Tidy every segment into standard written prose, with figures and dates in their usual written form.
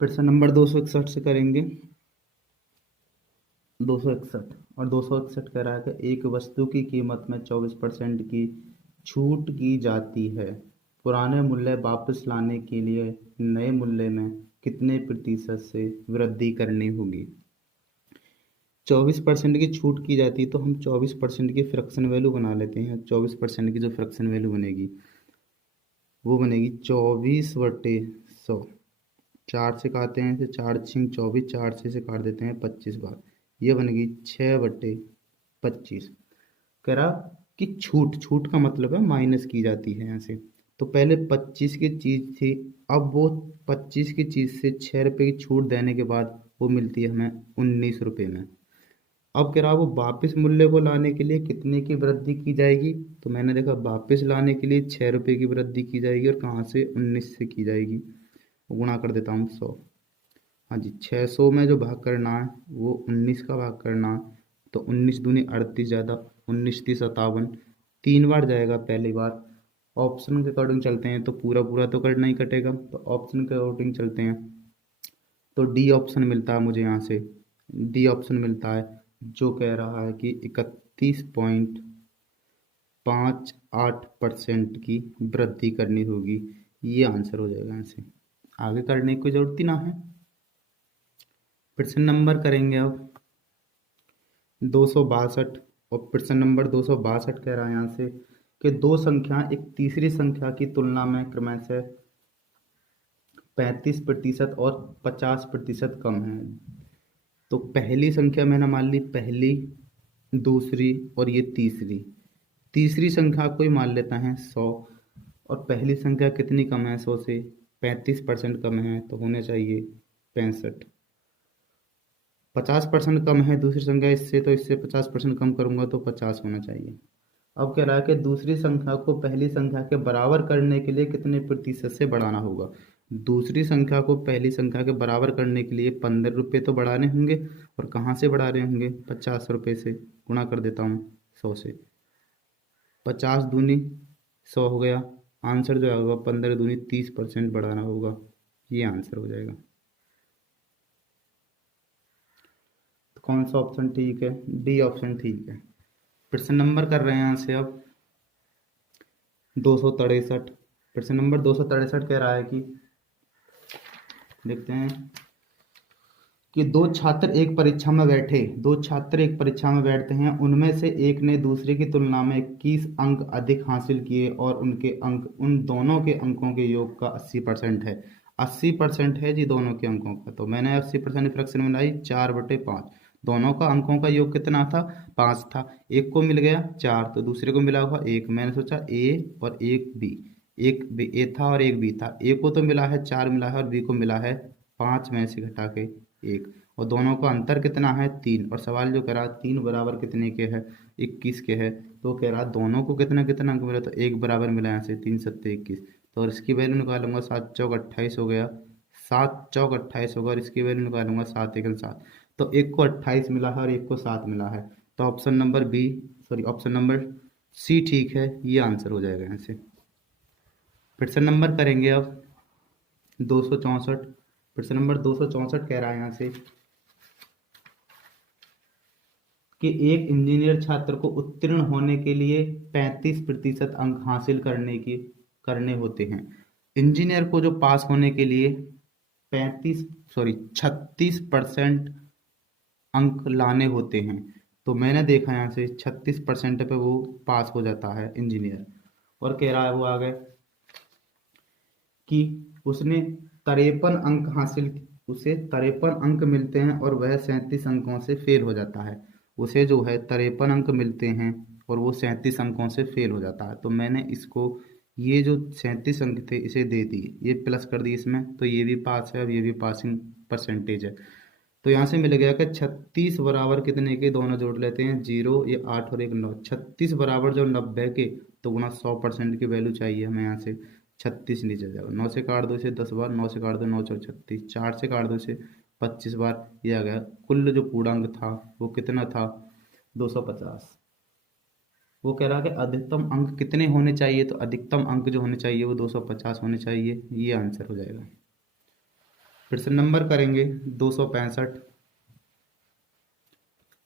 प्रश्न नंबर 261 से करेंगे। 261 और 261 कह रहा है कि एक वस्तु की कीमत में 24% की छूट की जाती है। पुराने मूल्य वापस लाने के लिए नए मूल्य में कितने प्रतिशत से वृद्धि करनी होगी। 24% की छूट की जाती है तो हम 24% की फ्रैक्शन वैल्यू बना लेते हैं। 24% की जो फ्रैक्शन वैल्यू बनेगी वो बनेगी 24/100। 4 से काटते हैं तो 4×6 = 24, 4 से काट देते हैं 25 बार, ये बनेगी 6/25। कह रहा कि छूट छूट का मतलब है माइनस की जाती है यहाँ से। तो पहले 25 की चीज़ थी, अब वो 25 की चीज़ से 6 रुपये की छूट देने के बाद वो मिलती है हमें 19 रुपये में। अब कह रहा वो वापस मूल्य को लाने के लिए कितने की वृद्धि की जाएगी। तो मैंने देखा वापस लाने के लिए 6 रुपये की वृद्धि की जाएगी, और कहाँ से, 19 से की जाएगी। गुणा कर देता हूँ 100। हाँ जी, 600 में जो भाग करना है वो 19 का भाग करना है। तो 19 दूनी 38, ज़्यादा 19 30 57, 3 बार जाएगा पहली बार। ऑप्शन के अकॉर्डिंग चलते हैं तो पूरा पूरा तो करना ही कटेगा, तो ऑप्शन के अकॉर्डिंग चलते हैं। तो डी ऑप्शन मिलता है मुझे यहाँ से, डी ऑप्शन मिलता है जो कह रहा है कि 31.58% की वृद्धि करनी होगी। ये आंसर हो जाएगा यहाँ से, आगे करने की कोई जरूरत ही ना है। प्रश्न नंबर करेंगे अब 262। और प्रश्न नंबर 262 कह रहा है यहाँ से कि दो संख्या एक तीसरी संख्या की तुलना में क्रमशः 35% और 50% कम है। तो पहली संख्या मैंने मान ली, पहली, दूसरी और ये तीसरी। तीसरी संख्या को ही मान लेता है 100, और पहली संख्या कितनी कम है 100 से, 35% कम है, तो होने चाहिए 65। 50% कम है दूसरी संख्या इससे, तो इससे 50% कम करूंगा तो 50 होना चाहिए। अब कह रहा है कि दूसरी संख्या को पहली संख्या के बराबर करने के लिए कितने प्रतिशत से बढ़ाना होगा। दूसरी संख्या को पहली संख्या के बराबर करने के लिए 15 रुपये तो बढ़ाने होंगे, और कहाँ से बढ़ा रहे होंगे, 50 रुपये से। गुणा कर देता हूँ 100 से, 50 दूनी 100 हो गया। आंसर जो होगा 15 दूनी 30% बढ़ाना होगा, ये आंसर हो जाएगा। तो कौन सा ऑप्शन ठीक है, डी ऑप्शन ठीक है। प्रश्न नंबर कर रहे हैं यहाँ से अब 263। प्रश्न नंबर 263 कह रहा है कि, देखते हैं कि दो छात्र एक परीक्षा में बैठते हैं, उनमें से एक ने दूसरे की तुलना में 21 अंक अधिक हासिल किए और उनके अंक उन दोनों के अंकों के योग का 80% है। 80% है जी दोनों के अंकों का। तो मैंने 80% फ्रैक्शन में लाई 4/5। दोनों का अंकों का योग कितना था, 5 था। एक को मिल गया 4, तो दूसरे को मिला होगा 1। मैंने सोचा ए और एक बी, एक बी ए था और एक बी था। ए को तो मिला है 4 मिला है, और बी को मिला है 5 में से घटा के 1। और दोनों का अंतर कितना है, 3। और सवाल जो कह रहा है 3 बराबर कितने के है, 21 के है। तो कह रहा है दोनों को कितना कितना अंक मिला, तो 1 बराबर मिला यहाँ से, 3 7 21। तो और इसकी वैल्यू निकालूंगा, 7 चौक 28 हो गया, 7 चौक 28 होगा, और इसकी वैल्यू निकालूंगा 7 एकम 7। तो एक को 28 मिला है और एक को 7 मिला है। तो option number B, sorry option number C ठीक है, ये आंसर हो जाएगा यहाँ से। प्रश्न नंबर करेंगे अब 264। प्रश्न नंबर 264 कह रहा है यहाँ से कि एक इंजीनियर छात्र को उत्तीर्ण होने के लिए 35% अंक हासिल करने होते हैं। इंजीनियर को जो पास होने के लिए 36% अंक लाने होते हैं। तो मैंने देखा यहाँ से 36% पे वो पास हो जाता है इंजीनियर। और कह रहा है वो आगे कि उसने 53 अंक हासिल, उसे 53 अंक मिलते हैं और वह 37 अंकों से फेल हो जाता है। उसे जो है 53 अंक मिलते हैं और वो 37 अंकों से फेल हो जाता है। तो मैंने इसको, ये जो 37 अंक थे इसे दे दिए, ये प्लस कर दिए इसमें, तो ये भी पास है, अब ये भी पासिंग परसेंटेज है। तो यहाँ से मिल गया कि 36 बराबर कितने के, दोनों जोड़ लेते हैं, 0, ये 8 और एक 9, 36 बराबर जो 90 के, तो गुना 100% की वैल्यू चाहिए हमें यहाँ से। 36 नीचे जाओ, 9 से काट दो इसे 10 बार, 9 से काट दो 9 चौक 36, 4 से काट दो इसे 25 बार, ये आ गया। कुल जो पूर्णांक था वो कितना था, 250। वो कह रहा है कि अधिकतम अंक कितने होने चाहिए, तो अधिकतम अंक जो होने चाहिए वो 250 होने चाहिए, ये आंसर हो जाएगा। प्रश्न नंबर करेंगे 265।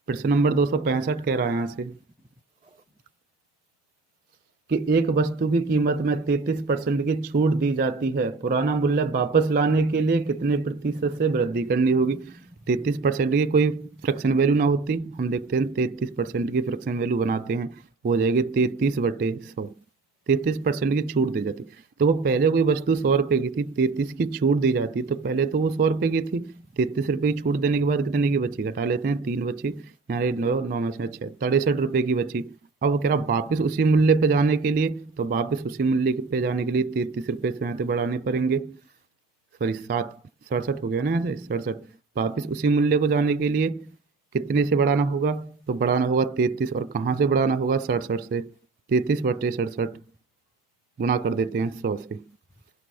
प्रश्न नंबर 265 कह रहा है यहाँ से कि एक वस्तु की कीमत में 33% की छूट दी जाती है, पुराना मूल्य वापस लाने के लिए कितने प्रतिशत से वृद्धि करनी होगी। 33% की कोई फ्रैक्शन वैल्यू ना होती, हम देखते हैं 33% की फ्रैक्शन वैल्यू बनाते हैं, वो हो जाएगी 33/100। 33% की छूट दी जाती। तो वो पहले कोई वस्तु 100 रुपए की थी, 33 की छूट दी जाती, तो पहले तो वो 100 रुपए की थी। 33 रुपए की छूट देने के बाद कितने की बची, घटा लेते हैं, 3 बची, यहाँ नौ, 9 में से 6, 63 रुपए की बची। अब वो कह रहा वापस उसी मूल्य पे जाने के लिए, तो वापस उसी मूल्य पे जाने के लिए 33 रुपए से यहाँ से बढ़ाने पड़ेंगे, सॉरी 67 हो गया ना, यहाँ से 67। वापस उसी मूल्य को जाने के लिए कितने से बढ़ाना होगा, तो बढ़ाना होगा 33, और कहाँ से बढ़ाना होगा, 67 से। 33/67 गुणा कर देते हैं 100 से।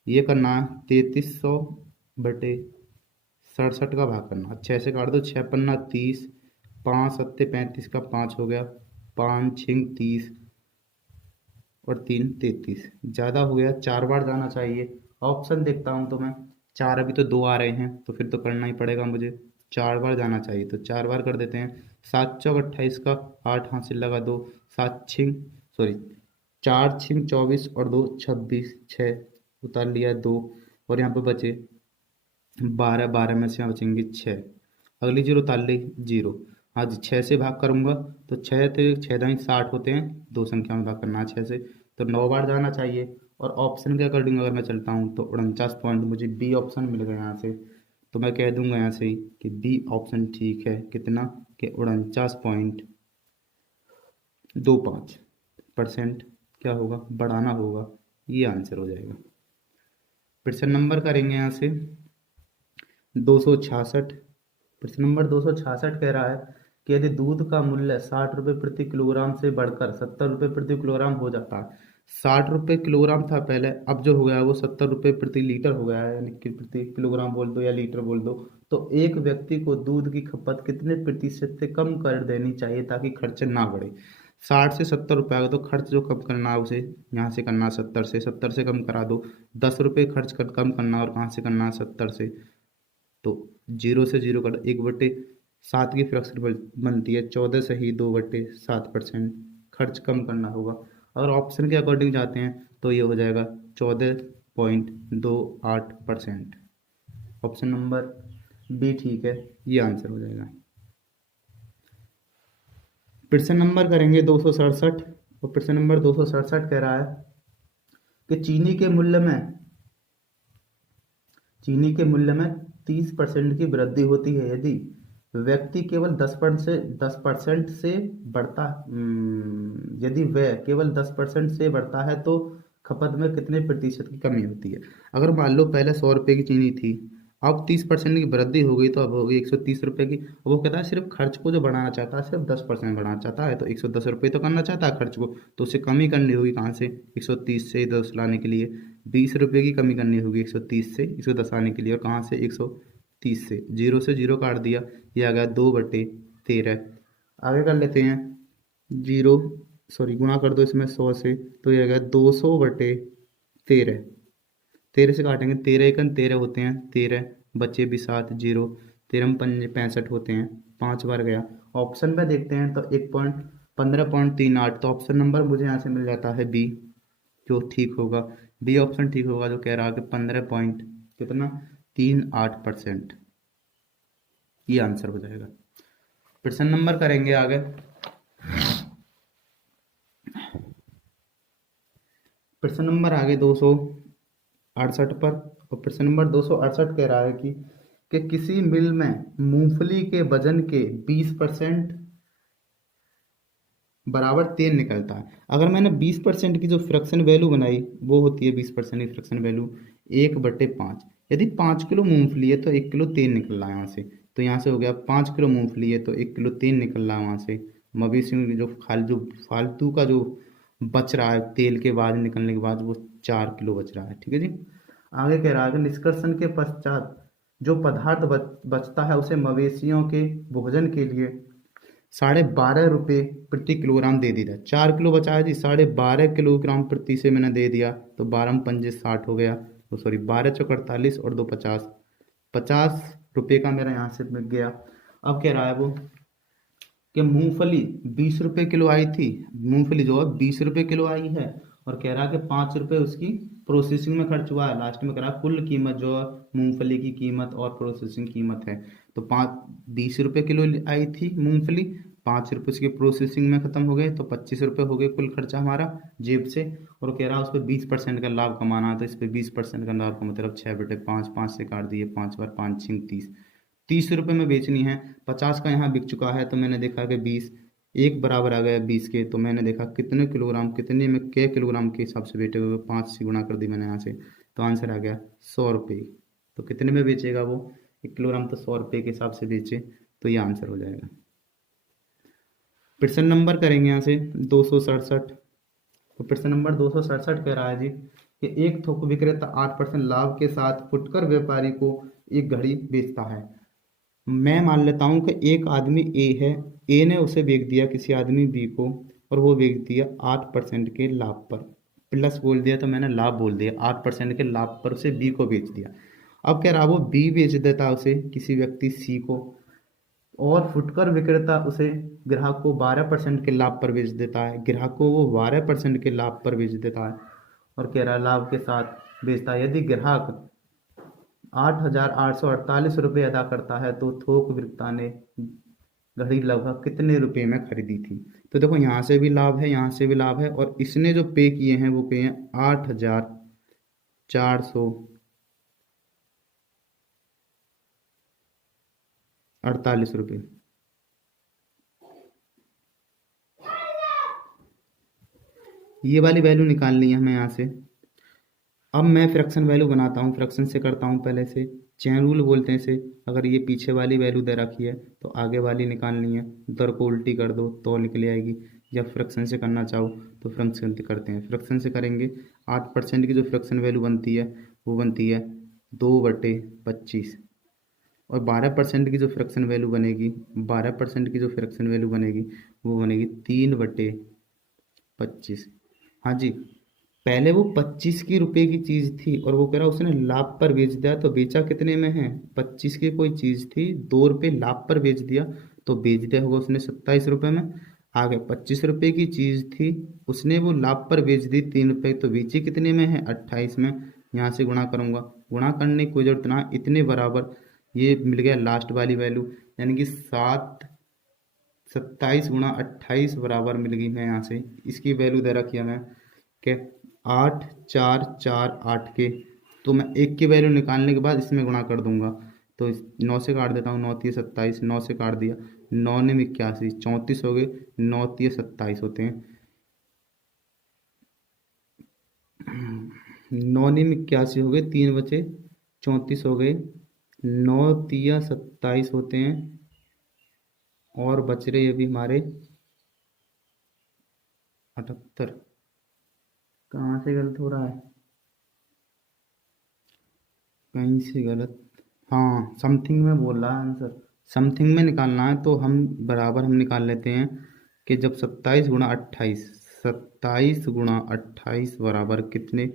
ये करना है 3300/67 का भाग करना, 6 से काट दो, 6×5 = 30, 5×7 = 35 का 5 हो गया, 5×6 = 30 और 3 = 33। ज़्यादा हो गया, 4 बार जाना चाहिए। ऑप्शन देखता हूँ तो मैं, 4 अभी तो 2 आ रहे हैं, तो फिर तो करना ही पड़ेगा मुझे, 4 बार जाना चाहिए, तो 4 बार कर देते हैं। 7×4 = 28 का 8 हाथ से लगा दो, 4×6 = 24 और 2 = 26, 6 उतार लिया 2, और यहाँ पे बचे 12, 12 में से यहाँ बचेंगे 6, अगली जीरो उतार ली 0। हाँ जी, 6 से भाग करूंगा तो 6 थे, 6×7 = 60 होते हैं, दो संख्या में भाग करना है 6 से, तो 9 बार जाना चाहिए। और ऑप्शन के अकॉर्डिंग अगर मैं चलता हूँ तो 49 पॉइंट मुझे बी ऑप्शन मिल गया यहाँ से, तो मैं कह दूंगा यहाँ से ही कि बी ऑप्शन ठीक है। कितना कि 49.25% क्या होगा, बढ़ाना होगा, ये आंसर हो जाएगा। प्रश्न नंबर करेंगे यहाँ से 266। प्रश्न नंबर 266 कह रहा है कि यदि दूध का मूल्य 60 रुपये प्रति किलोग्राम से बढ़कर 70 रुपये प्रति किलोग्राम हो जाता है, 60 रुपये किलोग्राम था पहले, अब जो हो गया है वो 70 रुपये प्रति लीटर हो गया है, यानी कि प्रति किलोग्राम बोल दो या लीटर बोल दो, तो एक व्यक्ति को दूध की खपत कितने प्रतिशत से कम कर देनी चाहिए ताकि खर्च ना बढ़े। 60 से 70 रुपये आ गए, तो खर्च जो कम करना है उसे यहाँ से करना, 70 से कम करा दो। 10 रुपये खर्च कम करना, और कहाँ से करना, 70 से, तो 0 से 0 कर 1/7 की फ्रैक्शन बनती है, 14 से ही 2/7% खर्च कम करना होगा। अगर ऑप्शन के अकॉर्डिंग जाते हैं तो ये हो जाएगा 14.28%। ऑप्शन नंबर बी ठीक है, ये आंसर हो जाएगा। प्रश्न नंबर करेंगे 267, और प्रश्न नंबर 267 कह रहा है कि चीनी के मूल्य में 30% की वृद्धि होती है यदि व्यक्ति केवल 10% से बढ़ता यदि वह केवल 10% से बढ़ता है तो खपत में कितने प्रतिशत की कमी होती है। अगर मान लो पहले 100 रुपये की चीनी थी, अब 30% की वृद्धि हो गई, तो अब होगी 130 रुपये की। वो कहता है सिर्फ खर्च को जो बढ़ाना चाहता है, सिर्फ 10% बढ़ाना चाहता है, तो 110 रुपये तो करना चाहता है खर्च को, तो उसे कमी करनी होगी कहाँ से, 130 से 10 लाने के लिए 20 रुपये की कमी करनी होगी, 130 से 110 आने के लिए, और कहाँ से, 130 से। 0 से 0 काट दिया, ये आ गया 2/13। आगे कर लेते हैं, जीरो सॉरी गुणा कर दो इसमें 100 से, तो ये आ गया 200/13। 13 से काटेंगे, 13×13 होते हैं 13, बचे भी 7 जीरो, 13×5 = 65 होते हैं, 5 बार गया। ऑप्शन में देखते हैं तो 15.38, तो ऑप्शन नंबर मुझे यहाँ से मिल जाता है बी, जो ठीक होगा, बी ऑप्शन ठीक होगा, जो कह रहा है कि 15.38%, ये आंसर हो जाएगा। प्रश्न नंबर करेंगे आगे, प्रश्न नंबर आगे 268 पर, और प्रश्न नंबर 268 कह रहा है कि किसी मिल में मूंगफली के वजन के 20% बराबर तेल निकलता है। अगर मैंने 20% की जो फ्रैक्शन वैल्यू बनाई, वो होती है 20% की फ्रैक्शन वैल्यू 1/5। यदि 5 किलो मूंगफली है तो 1 किलो तेल निकल रहा है यहाँ से, तो यहाँ से हो गया 5 किलो मूंगफली है तो 1 किलो तेल निकल रहा है वहाँ से। मवेशियों की जो फालतू का जो बच रहा है तेल के बाद निकलने के बाद, वो 4 किलो बच रहा है। ठीक है जी। आगे कह रहा है कि निष्कर्षण के पश्चात जो पदार्थ बचता है उसे मवेशियों के भोजन के लिए 12.5 रुपये प्रति किलोग्राम दे दिया। 4 किलो बचा है जी, 12.5 किलोग्राम प्रति से मैंने दे दिया, तो 12×5 = 60 हो गया, तो सॉरी 12×4 = 48 और 2 = 50, 50 रुपये का मेरा यहाँ से बिक गया। अब कह रहा है वो कि मूंगफली 20 रुपये किलो आई थी, मूंगफली जो है 20 रुपये किलो आई है, और कह रहा है कि 5 रुपये उसकी प्रोसेसिंग में खर्च हुआ है। लास्ट में कह रहा है कुल कीमत जो है मूंगफली की कीमत और प्रोसेसिंग कीमत है। तो 20 रुपये किलो आई थी मूंगफली, 5 रुपये उसकी प्रोसेसिंग में खत्म हो गए, तो 25 रुपये हो गए कुल खर्चा हमारा जेब से। और कह रहा है उस पर 20% का लाभ कमाना है, तो इस पर 20% का लाभ का मतलब 6/5, 5 से काट दिए, 5 बार 5 6 30, 30 रुपये में बेचनी है। 50 का यहाँ बिक चुका है, तो मैंने देखा कि 20 एक बराबर आ गया 20 के, तो मैंने देखा कितने किलोग्राम, कितने में के किलोग्राम के हिसाब से बेचे हुए, 5 से गुणा कर दी मैंने यहाँ से, तो आंसर आ गया 100 रुपये। तो कितने में बेचेगा वो 1 किलोग्राम, तो 100 रुपये के हिसाब से बेचे, तो ये आंसर हो जाएगा। प्रश्न नंबर करेंगे यहाँ से 267। तो प्रश्न नंबर 267 कह रहा है जी कि एक थोक विक्रेता 8% लाभ के साथ फुटकर व्यापारी को एक घड़ी बेचता है। मैं मान लेता हूँ कि एक आदमी ए है, ए ने उसे बेच दिया किसी आदमी बी को, और वो बेच दिया 8% के लाभ पर। प्लस बोल दिया तो मैंने लाभ बोल दिया, 8% के लाभ पर उसे बी को बेच दिया। अब कह रहा वो बी बेच देता उसे किसी व्यक्ति सी को, और फुटकर विक्रेता उसे ग्राहक को 12% के लाभ पर बेच देता है, ग्राहक को वो 12% के लाभ पर बेच देता है, और कह रहा लाभ के साथ बेचता है। यदि ग्राहक 8,848 रुपये अदा करता है तो थोक विक्रेता ने घड़ी लगभग कितने रुपए में खरीदी थी। तो देखो यहाँ से भी लाभ है, यहाँ से भी लाभ है, और इसने जो पे किए हैं वो पे हैं 8,448 रुपये। ये वाली वैल्यू निकालनी है हमें यहाँ से। अब मैं फ्रैक्शन वैल्यू बनाता हूँ, फ्रैक्शन से करता हूँ पहले से, चेन रूल बोलते हैं इसे। अगर ये पीछे वाली वैल्यू दे रखी है तो आगे वाली निकालनी है, दर को उल्टी कर दो तो निकल आएगी। या फ्रैक्शन से करना चाहो तो फ्रैक्शन से करते हैं, फ्रैक्शन से करेंगे। 8% की जो फ्रैक्शन वैल्यू बनती है वो बनती है 2/25, और 12% की जो फ्रैक्शन वैल्यू बनेगी, 12% की जो फ्रैक्शन वैल्यू बनेगी वो बनेगी 3/25। हाँ जी, पहले वो 25 की रुपए की चीज थी, और वो कह रहा उसने लाभ पर बेच दिया, तो बेचा कितने में है, 25 की कोई चीज थी, 2 रुपये लाभ पर बेच दिया, तो बेच दिया होगा उसने 27 रुपये में। आगे 25 रुपये की चीज थी, उसने वो लाभ पर बेच दी 3 रुपये, तो बेची कितने में है, 28 में। यहाँ से गुणा करूंगा, गुणा करने की कोई जरूरत ना, इतने बराबर ये मिल गया लास्ट वाली वैल्यू, यानी कि 27 गुणा 28 बराबर मिल गई। मैं यहाँ से इसकी वैल्यू दे रखी है मैं के 8,448 के, तो मैं एक की वैल्यू निकालने के बाद इसमें गुणा कर दूंगा, तो 9 से काट देता हूँ, 9 3 27, 9 से काट दिया, 9 ने 81, 34 हो गए, 9 3 27 होते हैं, 9 ने 81 हो गए, 3 बचे 34 हो गए, 9 3 27 होते हैं, और बच रहे अभी हमारे 78। कहाँ से गलत हो रहा है, कहीं से गलत, हाँ समथिंग में बोल रहा है आंसर, समथिंग में निकालना है, तो हम बराबर हम निकाल लेते हैं कि जब 27 गुणा 28 बराबर कितने,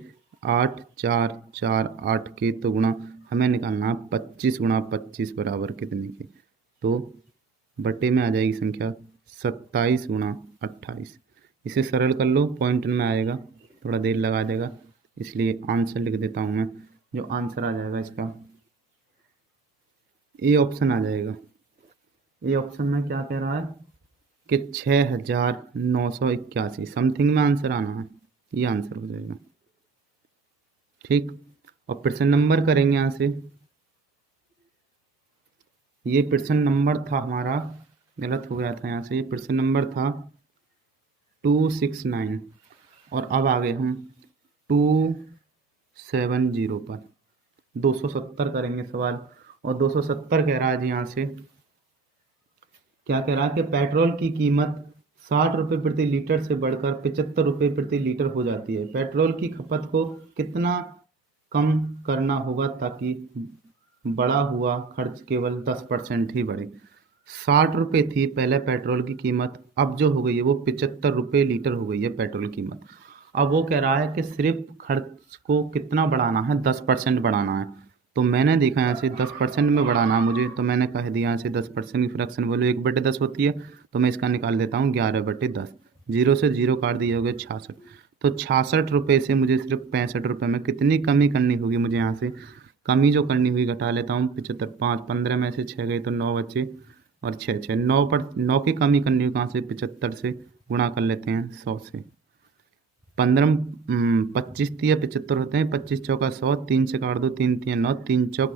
8,448 के, तो गुणा हमें निकालना है 25 गुणा 25 बराबर कितने के, तो बटे में आ जाएगी संख्या 27 गुणा 28। इसे सरल कर लो, पॉइंट में आएगा, थोड़ा देर लगा देगा, इसलिए आंसर लिख देता हूँ मैं। जो आंसर आ जाएगा इसका ए ऑप्शन आ जाएगा। ए ऑप्शन में क्या कह रहा है कि 6,981, समथिंग में आंसर आना है, ये आंसर हो जाएगा। ठीक, और प्रश्न नंबर करेंगे यहाँ से। ये प्रश्न नंबर था हमारा, गलत हो गया था यहाँ से, ये प्रश्न नंबर था 269, और अब आ गए हम 270 पर। 270 करेंगे सवाल, और 270 कह रहा है जी यहाँ से, क्या कह रहा है कि पेट्रोल की कीमत 60 रुपये प्रति लीटर से बढ़कर 75 रुपये प्रति लीटर हो जाती है। पेट्रोल की खपत को कितना कम करना होगा ताकि बढ़ा हुआ खर्च केवल 10% ही बढ़े। 60 रुपये थी पहले पेट्रोल की कीमत, अब जो हो गई है वो 75 रुपये लीटर हो गई है पेट्रोल की कीमत। अब वो कह रहा है कि सिर्फ खर्च को कितना बढ़ाना है, 10% बढ़ाना है। तो मैंने देखा यहाँ से 10% में बढ़ाना है मुझे, तो मैंने कह दिया यहाँ से 10% की फ्रैक्शन वैल्यू 1/10 होती है, तो मैं इसका निकाल देता हूँ 11/10। जीरो से जीरो काट दिया हो गया 66। तो 66 रुपये से मुझे सिर्फ 65 रुपये में कितनी कमी करनी होगी मुझे यहाँ से? कमी जो करनी हुई घटा लेता हूँ, 75 5 15 में से 6 गई तो 9 बचे, और 6 6 9 की कमी करनी हुई कहाँ से? 75 से गुणा कर लेते हैं 100 से। 15 25 तिया 75 होते हैं, 25 चौका 100, 3 से काट दो, 3 तिया 9, 3 चौक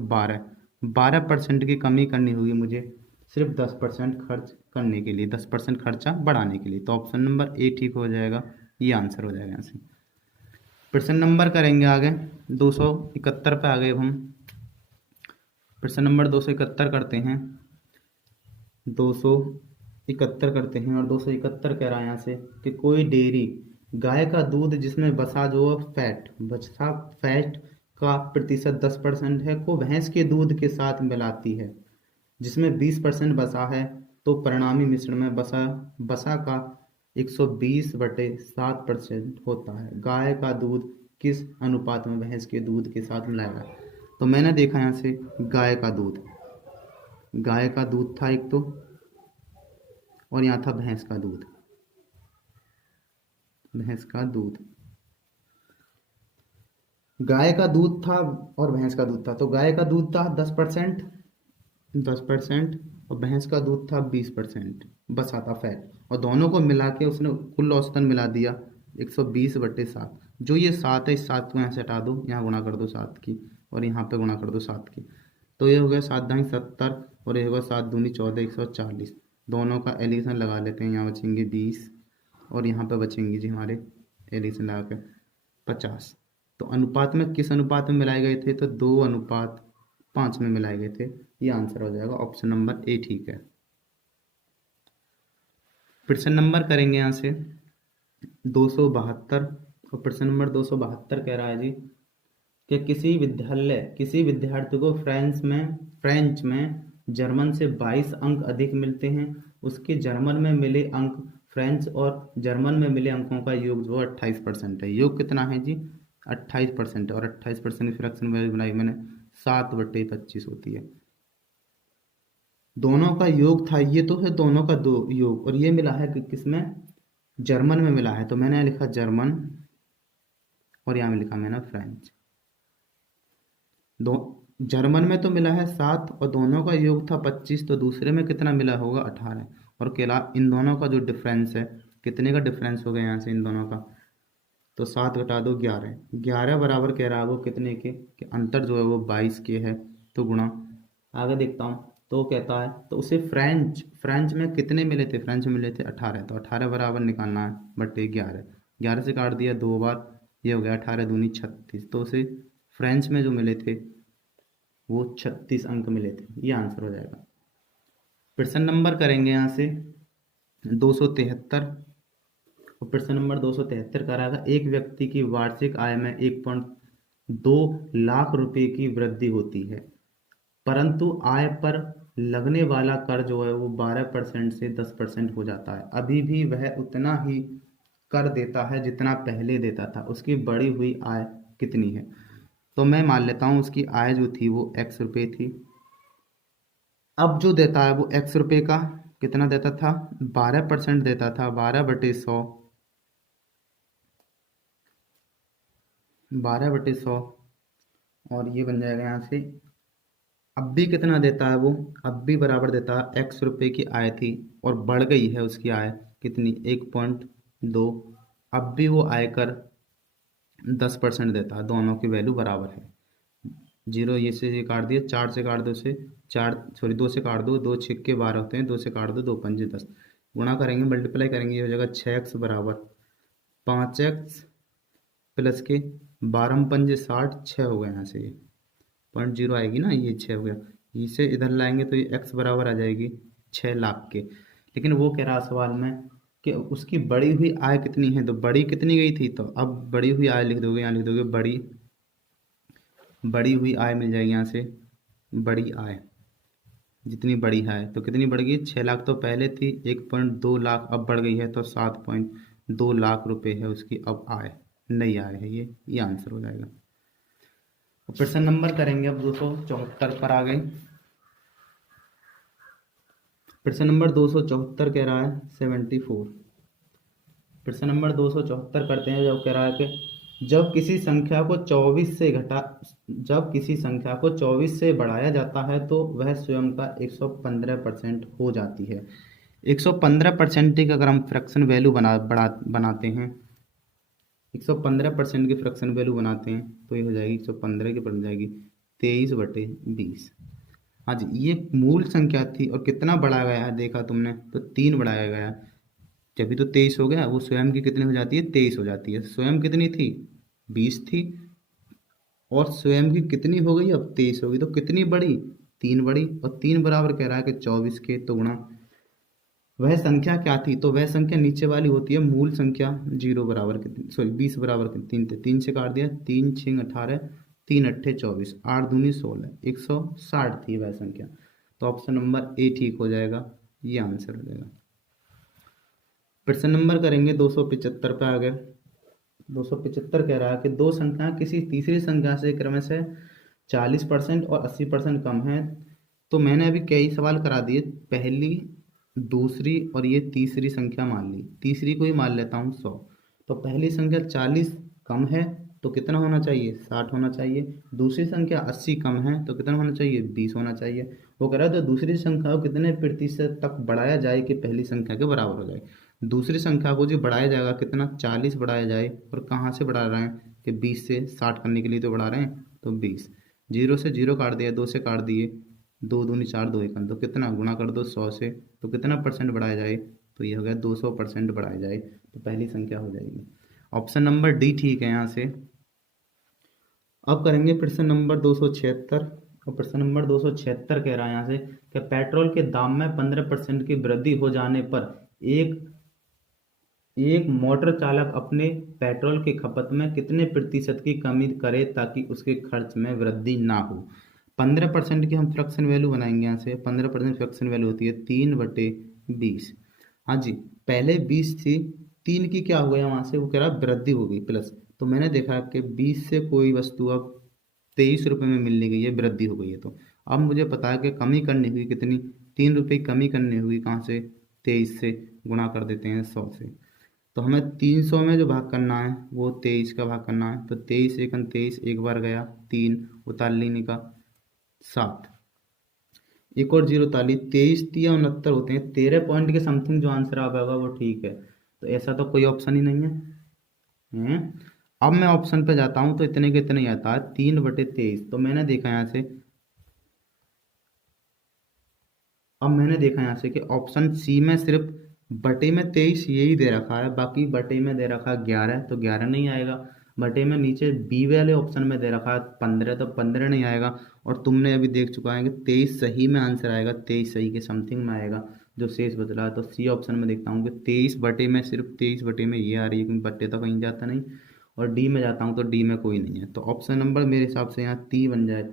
12% की कमी करनी होगी मुझे सिर्फ 10% खर्च करने के लिए, 10% खर्चा बढ़ाने के लिए। तो ऑप्शन नंबर ए ठीक हो जाएगा, ये आंसर हो जाएगा यहाँ से। प्रश्न नंबर करेंगे आगे 271 पे आ गए अब हम। प्रश्न नंबर 271 करते हैं, 271 करते हैं, और 271 कह रहा है यहाँ से कि कोई डेयरी गाय का दूध जिसमें वसा जो फैट का प्रतिशत 10% है को भैंस के दूध के साथ मिलाती है जिसमें 20% वसा है, तो परिणामी मिश्रण में वसा का 120/7% होता है। गाय का दूध किस अनुपात में भैंस के दूध के साथ मिलाएगा? तो मैंने देखा यहाँ से गाय का दूध था एक तो, और यहाँ था भैंस का दूध। गाय का दूध था और भैंस का दूध था, तो गाय का दूध था 10%, और भैंस का दूध था 20% बस आता फैट, और दोनों को मिला के उसने कुल औसतन मिला दिया 120/7। जो ये 7 है, इस 7 को यहाँ से हटा दो, यहाँ गुणा कर दो 7 की, और यहाँ पे गुणा कर दो 7 की, तो ये हो गया 7 दाई 70, और ये होगा 7 दूनी 14, 140। दोनों का एलिगेशन लगा लेते हैं, यहाँ बचेंगे 20, और यहाँ पे बचेंगे जी हमारे एलिगेशन लगा के 50। तो अनुपात में किस अनुपात में मिलाए गए थे? तो 2:5 में मिलाए गए थे। ये आंसर हो जाएगा, ऑप्शन नंबर ए ठीक है। प्रश्न नंबर करेंगे यहाँ से 272, और प्रश्न नंबर 272 कह रहा है जी कि किसी विद्यार्थी को फ्रेंच में जर्मन से 22 अंक अधिक मिलते हैं, उसके जर्मन में मिले अंक फ्रेंच और जर्मन में मिले अंकों का योग जो 28% है। योग कितना है जी? 28%, और 28% की फ्रैक्शन वैल्यू बनाई मैंने 7/25 होती है। दोनों का योग था, ये तो है दोनों का दो योग, और ये मिला है कि किसमें? जर्मन में मिला है, तो मैंने लिखा जर्मन, और यहाँ में लिखा मैंने फ्रेंच। दो जर्मन में तो मिला है 7, और दोनों का योग था 25, तो दूसरे में कितना मिला होगा? 18। और केला इन दोनों का जो डिफरेंस है, कितने का डिफरेंस हो गया यहाँ से इन दोनों का? तो 7 घटा दो 11, 11 बराबर कह रहा है वो कितने के? कि अंतर जो है वो 22 के है, तो गुणा। आगे देखता हूँ, तो कहता है तो उसे फ्रेंच में कितने मिले थे? फ्रेंच में मिले थे 18, तो 18 बराबर निकालना है बटे 11, 11 से काट दिया 2 बार, ये हो गया 18 दूनी 36। तो उसे फ्रेंच में जो मिले थे वो 36 अंक मिले थे, ये आंसर हो जाएगा। प्रश्न नंबर करेंगे यहाँ से 273, और प्रश्न नंबर 273 कह रहा था एक व्यक्ति की वार्षिक आय में 1.2 लाख रुपए की वृद्धि होती है, परंतु आय पर लगने वाला कर जो है वो 12% से 10% हो जाता है। अभी भी वह उतना ही कर देता है जितना पहले देता था, उसकी बढ़ी हुई आय कितनी है? तो मैं मान लेता हूँ उसकी आय जो थी वो x रुपये थी, अब जो देता है वो x रुपये का कितना देता था? 12% देता था, 12/100, 12/100, और ये बन जाएगा यहाँ से। अब भी कितना देता है वो? अब भी बराबर देता है, x रुपये की आय थी और बढ़ गई है उसकी आय कितनी? 1.2। अब भी वो आयकर 10% देता है, दोनों की वैल्यू बराबर है। जीरो ये से ये काट दिया, 4 से काट दो, से 2 से काट दो, 2 छिक्के 12 होते हैं, 2 से काट दो, 2 पंजे 10, गुणा करेंगे मल्टीप्लाई करेंगे, ये हो जाएगा 6x बराबर 5x प्लस के 12 पंजे 60, 6 हो गया यहाँ से, ये 0.0 आएगी ना, ये 6 हो गया, इसे इधर लाएंगे तो ये x बराबर आ जाएगी 6 लाख के। लेकिन वो कह रहा सवाल में कि उसकी बढ़ी हुई आय कितनी है, तो बड़ी कितनी गई थी, तो अब बढ़ी हुई आय लिख दोगे, यहाँ लिख दोगे बड़ी हुई आय मिल जाएगी यहाँ से, बड़ी आय जितनी बड़ी है तो कितनी बढ़ गई? 6 लाख तो पहले थी, 1.2 लाख अब बढ़ गई है, तो 7.2 लाख रुपए है उसकी अब आय, नई आय है ये आंसर हो जाएगा। प्रश्न नंबर करेंगे अब 274 पर आ गए। प्रश्न नंबर 274 कह रहा है 74। प्रश्न नंबर 274 करते हैं, जब कह रहा है कि जब किसी संख्या को 24 से घटा जब किसी संख्या को 24 से बढ़ाया जाता है तो वह स्वयं का 115% हो जाती है। 115% की अगर हम फ्रैक्शन वैल्यू बनाते हैं, 115% की फ्रैक्शन वैल्यू बनाते हैं तो ये हो जाएगी 115 की बन जाएगी 23/20। हाँ जी, ये मूल संख्या थी और कितना बढ़ाया गया है देखा तुमने, तो 3 बढ़ाया गया है, जब तो 23 हो गया। वो स्वयं की कितनी हो जाती है, 23 हो जाती है। स्वयं कितनी थी, 20 थी, और स्वयं की कितनी हो गई, अब 23 हो गई, तो कितनी बढ़ी, 3 बढ़ी। और 3 बराबर कह रहा है कि 24 के, तो गुणा वह संख्या क्या थी, तो वह संख्या नीचे वाली होती है मूल संख्या। 0 बराबर कितनी, सॉरी 20 बराबर कितनी थे, 3 से काट दिया, 3 6 18, 3 अट्ठे 24, 8 दूनी 16, 160 थी वह संख्या। तो ऑप्शन नंबर ए ठीक हो जाएगा, ये आंसर हो जाएगा। प्रश्न नंबर करेंगे 275 पे आ गए। 275 कह रहा है कि दो संख्याएं किसी तीसरी संख्या से क्रमशः 40% और 80% कम है। तो मैंने अभी कई सवाल करा दिए, पहली, दूसरी और ये तीसरी संख्या मान ली, तीसरी को ही मान लेता हूँ 100। तो पहली संख्या 40 कम है तो कितना होना चाहिए, 60 होना चाहिए। दूसरी संख्या 80 कम है तो कितना होना चाहिए, 20 होना चाहिए। वो कह रहा है तो दूसरी संख्या को कितने प्रतिशत तक बढ़ाया जाए कि पहली संख्या के बराबर हो जाए। दूसरी संख्या को जो बढ़ाया जाएगा कितना, 40 बढ़ाया जाए, और कहाँ से बढ़ा रहे हैं कि 20 से 60 करने के लिए तो बढ़ा रहे हैं, तो 20। 0 से 0 काट दिया, 2 से काट दिए, 2 दूनी 4, 2 एकम, तो कितना, गुणा कर दो 100 से, तो कितना परसेंट बढ़ाया जाए, तो ये हो गया 200% बढ़ाया जाए, तो पहली संख्या हो जाएगी। ऑप्शन नंबर डी ठीक है यहाँ से। अब करेंगे प्रश्न नंबर 276। और प्रश्न नंबर 276 कह रहा है यहाँ से कि पेट्रोल के दाम में 15% की वृद्धि हो जाने पर एक एक मोटर चालक अपने पेट्रोल की खपत में कितने प्रतिशत की कमी करे ताकि उसके खर्च में वृद्धि ना हो। 15% की हम फ्रैक्शन वैल्यू बनाएंगे यहाँ से। 15% फ्रैक्शन वैल्यू होती है 3/20। हाँ जी, पहले 20 थी, 3 की क्या हो गया वहाँ से, वो कह रहा वृद्धि हो गई प्लस। तो मैंने देखा कि 20 से कोई वस्तु अब 23 रुपये में मिलने गई है, वृद्धि हो गई है। तो अब मुझे पता है कि कमी करनी हुई कितनी, 3 रुपये की कमी करनी हुई, कहाँ से, 23 से, गुणा कर देते हैं 100 से। तो हमें 300 में जो भाग करना है वो 23 का भाग करना है। तो 23 एकम 23, एक बार गया 3, उतार लेने का 7, एक और 0 ताली, 23 तिया 69 होते हैं, 13 पॉइंट के समथिंग जो आंसर आ पाएगा वो ठीक है। तो ऐसा तो कोई ऑप्शन ही नहीं है, अब मैं ऑप्शन पे जाता हूँ तो इतने के इतने ही आता है, 3/23। तो मैंने देखा यहाँ से, अब मैंने देखा यहाँ से कि ऑप्शन सी में सिर्फ बटे में 23 यही दे रखा है, बाकी बटे में दे रखा है 11, तो 11 नहीं आएगा। बटे में नीचे बी वाले ऑप्शन में दे रखा है 15, तो 15 नहीं आएगा। और तुमने अभी देख चुका है कि 23 सही में आंसर आएगा, 23 सही के समथिंग में आएगा जो शेष बच रहा है। तो सी ऑप्शन में देखता हूँ कि 23 बटे में, सिर्फ 23 बटे में ये आ रही है, क्योंकि बटे तो कहीं जाता नहीं। और डी में जाता हूँ तो डी में कोई नहीं है, तो ऑप्शन नंबर मेरे हिसाब से यहाँ टी बन जाए,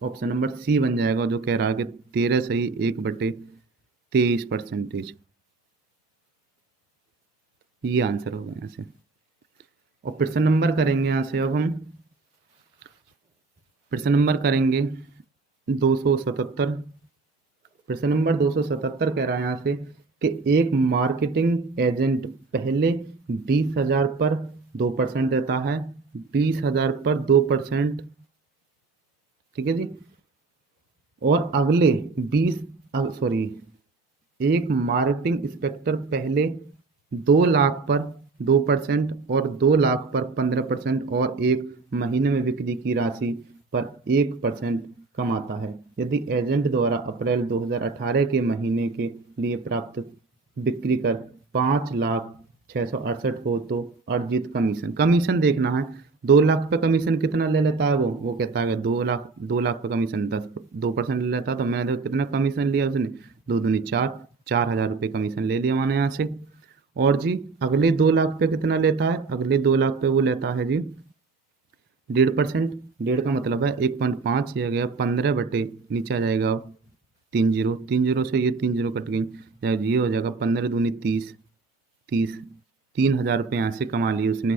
ऑप्शन नंबर सी बन जाएगा, जो कह रहा है कि 13 सही 1/23%। ये आंसर होगा यहाँ से। और प्रश्न नंबर करेंगे यहाँ से, अब हम प्रश्न नंबर करेंगे 277। प्रश्न नंबर 277 कह रहा है यहाँ से कि एक मार्केटिंग एजेंट पहले 20,000 पर 2% देता है, 20,000 पर 2%, ठीक है जी, और अगले 20, सॉरी, एक मार्केटिंग इंस्पेक्टर पहले 2 लाख पर 2% और 2 लाख पर 15% और एक महीने में बिक्री की राशि पर 1% कमाता है। यदि एजेंट द्वारा अप्रैल 2018 के महीने के लिए प्राप्त बिक्री कर 5,06,68 हो तो अर्जित कमीशन, कमीशन देखना है। 2 लाख पे कमीशन कितना ले लेता है, वो कहता है कि 2 लाख पे कमीशन 2% ले लेता है। तो मैंने देखो कितना कमीशन लिया उसने, 2 दूनी 4, 4,000 रुपये कमीशन ले लिया मैंने यहाँ से। और जी अगले 2 लाख पे कितना लेता है, अगले 2 लाख पे वो लेता है जी 1.5%। 1.5 का मतलब है 1.5, ये गया 15 नीचे आ जाएगा 30, 30 से ये 30 कट गई, ये हो जाएगा 15 दूनी 30, 30, 3,000 रुपये यहाँ से कमा लिए उसने।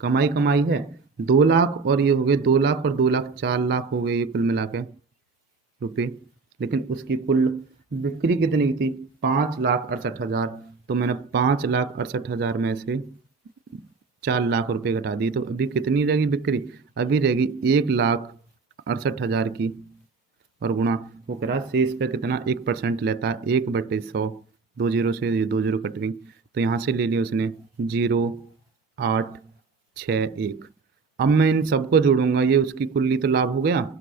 कमाई है, 2 लाख और ये हो गए 2 लाख और 2 लाख, 4 लाख हो गए ये कुल मिला के रुपये। लेकिन उसकी कुल बिक्री कितनी की थी? 5,68,000। तो मैंने 5,68,000 में से 4 लाख रुपए घटा दिए, तो अभी कितनी रहेगी बिक्री? अभी रहेगी 1,68,000 की, और गुणा वो कह रहा है शेष पे कितना 1% लेता है, 1/100। 2 जीरो कट गई, तो यहाँ से ले लिया उसने 0,861। अब मैं इन सबको जोड़ूंगा, ये उसकी कुल्ली तो लाभ हो गया,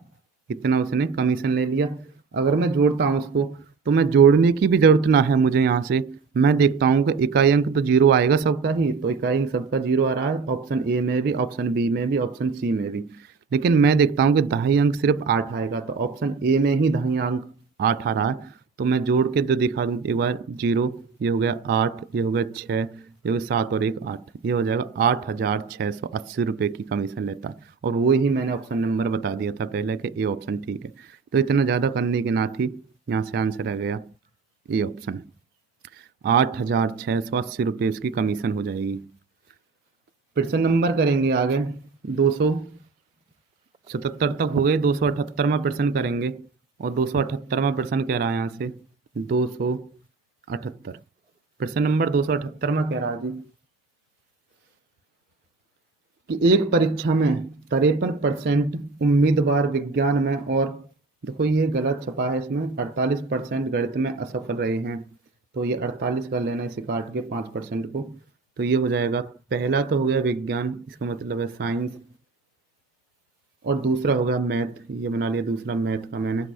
इतना उसने कमीशन ले लिया। अगर मैं जोड़ता हूँ उसको, तो मैं जोड़ने की भी जरूरत ना है मुझे, यहाँ से मैं देखता हूँ कि इकाई अंक तो जीरो आएगा सबका ही, तो इकाई अंक सबका जीरो आ रहा है, ऑप्शन ए में भी, ऑप्शन बी में भी, ऑप्शन सी में भी। लेकिन मैं देखता हूँ कि दहाई अंक सिर्फ 8 आएगा, तो ऑप्शन ए में ही दहाई अंक 8 आ रहा है। तो मैं जोड़ के तो दिखा दूँ एक बार, जीरो, ये हो गया 8, ये हो गया 6, ये हो गया 7 और 1 8, ये हो जाएगा 8,680 रुपये की कमीशन लेता है। और वो ही मैंने ऑप्शन नंबर बता दिया था पहले कि ए ऑप्शन ठीक है। तो इतना ज़्यादा करने की ना थी, यहाँ से आंसर आ गया ए ऑप्शन। 8,680 रुपये उसकी कमीशन हो जाएगी। प्रश्न नंबर करेंगे आगे, 277 तक हो गए, 278वां प्रश्न करेंगे। और 278वां प्रश्न कह रहा है यहाँ से 278, प्रश्न नंबर 278वां कह रहा है जी कि एक परीक्षा में 53% उम्मीदवार विज्ञान में, और देखो ये गलत छपा है इसमें, 48% गणित में असफल रहे हैं। तो ये 48 का लेना, इसे काट के 5% को, तो ये हो जाएगा, पहला तो हो गया विज्ञान, इसका मतलब है साइंस, और दूसरा होगा मैथ, ये बना लिया दूसरा मैथ का मैंने,